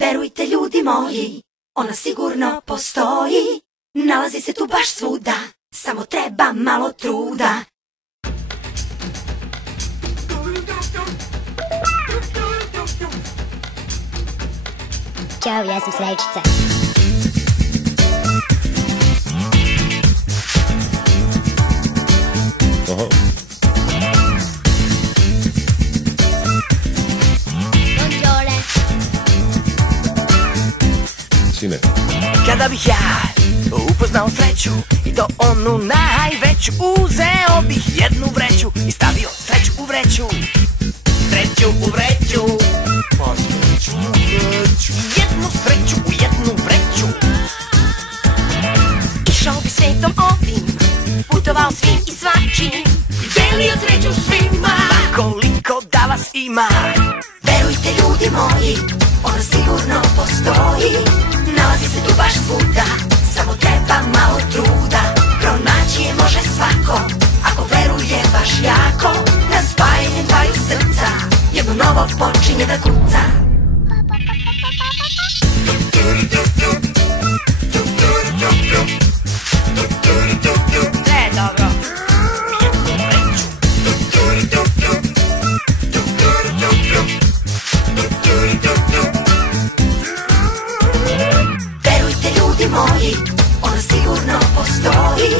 Verujte ljudi moji, ona sigurno postoji. Nalazi se tu baš svuda, samo treba malo truda. Ćao, ja sam Srećica. Sine. Kada bih ja upoznao sreću, i to onu najveću, uzeo bih jednu vreću i stavio sreću u vreću. Sreću u vreću, pa sreću u vreću, jednu sreću u jednu vreću. Išao bi svetom ovim, putovao svim i svačim i delio sreću svima. Pa koliko da vas ima. Verujte ljudi moji, ona sigurno postoji. Nalazi se tu baš svuda, samo treba malo truda. Pronaći je može svako, ako veruje baš jako. Na spajanje dvaju srca, jedno novo počinje da kuca. Dobro. Verujte ljudi moji, ona sigurno postoji.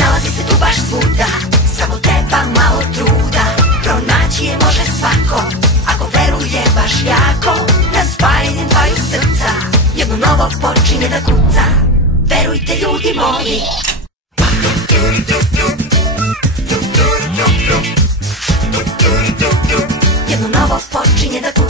Nalazi se tu baš svuda, samo treba malo truda. Pronaći je može svako, ako veruje baš jako. Na spajanje dvaju srca, jedno novo počinje da kuca. Verujte ljudi moji. Jedno novo počinje da kuca.